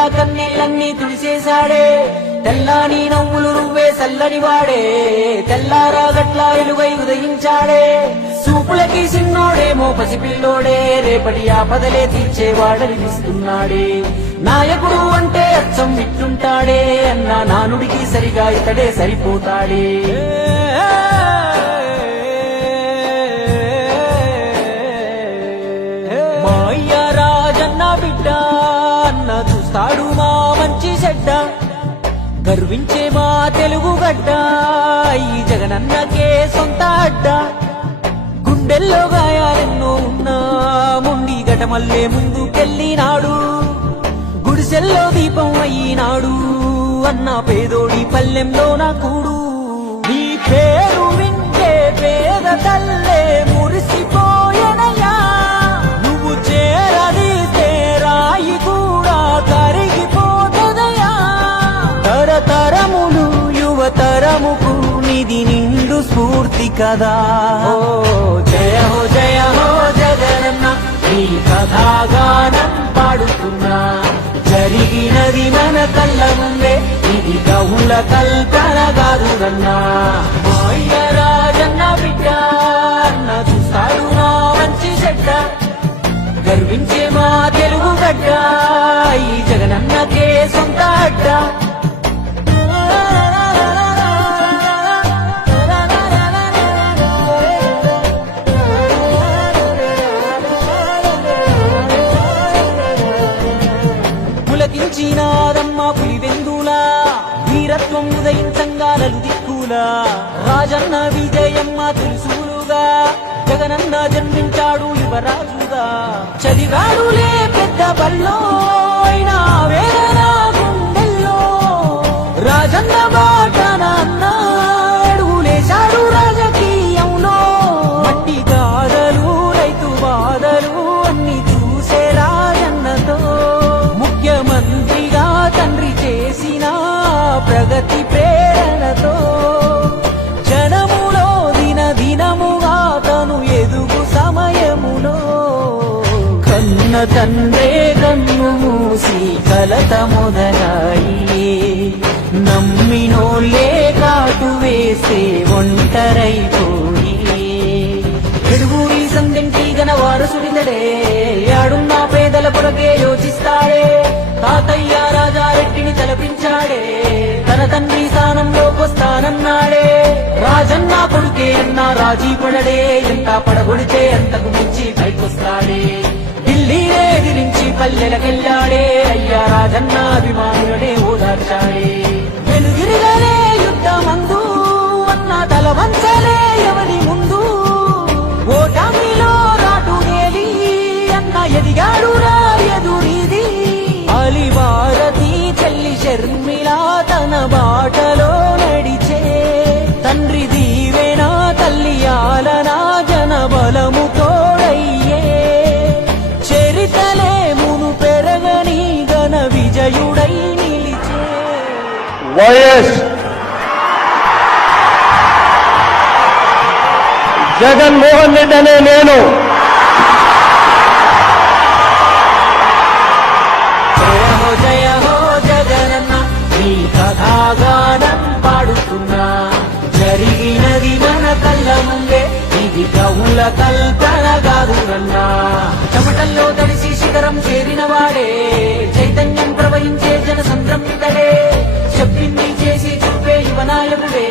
కళ్ళ కన్నీళ్ళన్నీ తుడిసేశాడే తెల్లాని నవ్వులు నువ్వే చల్లని వాడే తెల్లారా గట్ల ఎలుగై ఉదయించాడే చూపులకి సిన్నోడేమో పసిపిల్లోడే రేపటి ఆపదలే తీర్చేవాడనిపిస్తున్నాడే నాయకుడు అంటే అచ్చం విట్టుంటాడే అన్న నానుడికి సరిగా ఇతడే సరిపోతాడే మా అయ్య రాజన్న బిడ్డ అన్న చూస్తాడు మా మంచి చెడ్డ గర్వించే మా తెలుగు గడ్డ ఈ జగనన్నకే సొంత అడ్డ గుండెల్లో గాయాలెన్నో ఉన్నా ముండి గటమల్లే ముందుకెళ్ళినాడు గుడిసెల్లో దీపం అయినాడు అన్న పేదోడి పల్లెంలో నా కూడు నీ పేరు వింటే పేద తల్లే మురిసిపోయనయా నువ్వు చేరదీస్తే రాయి కూడా కరిగిపోతదయా తరతరములు యువతరముకు నిధి నిండు స్ఫూర్తి కదా ఓ జయ హో జగనన్న నీ కథాగానం పాడుతున్నా జరిగినది మన కళ్ళ ముందే ఇది కవుల కల్పన కాదురన్నా మా అయ్య రాజన్న బిడ్డ అన్న చూస్తాడు నా మంచి చెడ్డ గర్వించే మా తెలుగు గడ్డ ఈ జగనన్నకే సొంత అడ్డ పులకించినాదమ్మ పులివెందులా వీరత్వం ఉదయించంగాలలు దిక్కులా రాజన్న విజయమ్మ తెలుసులుగా జగనన్న జన్మించాడు యువరాజుగా చదివాడులే పెద్ద బల్లో అయినా వేదన గుండెల్లో రాజన్న బాటన అడుగులేశాడు రాజకీయంలో మట్టి గాథలు రైతు బాధలు అన్ని చూసే రాజన్నతో ముఖ్యమంత్రిగా తండ్రి చేసిన ప్రగతి ప్రేరణతో జనములో దినదినముగా తను ఎదుగు సమయములో కన్న తండ్రే కన్ను మూసి కలత మొదలాయి నమ్మినోళ్ళే కాటు వేసే ఒంటరైపోయి ఎడుగు ఈ సందింటి గన వారసుడితడే ఆడున్న పేదల కొరకే యోచిస్తాడే తాతయ్య రాజారెడ్డిని తలపించాడే తన తండ్రి స్థానంలోకొస్తానన్నాడే రాజన్న కొడుకే అన్నా రాజీ పడడే ఎంత పడగొడితే అంతకు మించి పైకొస్తాడే ఢిల్లీనే ఎదిరించి పల్లెలకెళ్ళాడే అయ్యా రాజన్న అభిమానులనే ఓదార్చాడే వెనుగిరిగానే యుద్ధమందు అన్న తల వంచలే ఎవరి ముందు ఓటమిలో రాటు నేలి అన్న ఎదిగాడు ఎదురీది అలివారతి చెల్లి షర్మిలా తన బాటలో నడిచే తండ్రి దీవెనా తల్లి ఆలనా జన బలము తోడయ్యే చరితలే మును పెరగని ఘన విజయుడై నిలిచే వైఎస్ జగన్మోహన్ రెడ్డి అనే నేను జయ హో జగనన్న నీ కథాగానం పాడుతున్నా జరిగినది మన కళ్ళ ముందే ఇది కవుల కల్పన కాదురన్నా చెమటల్లో తడిసి శిఖరం చేరిన వాడే చైతన్యం ప్రవహించే జనసంద్రం ఇతడే చెప్పింది చేసి చూపే యువనాయకుడే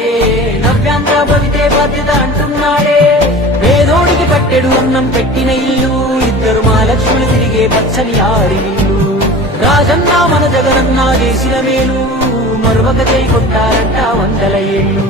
నవ్యాంధ్ర భవితే బాధ్యత అంటున్నాడే పేదోడికి పట్టెడు అన్నం పెట్టిన ఇల్లు ఇద్దరు మా లక్ష్ములు తిరిగే పచ్చని ఆరిల్లు రాజన్న మన జగనన్న చేసిన మేలు మరొక చేయి కొట్టారంట 100 ఏళ్ళు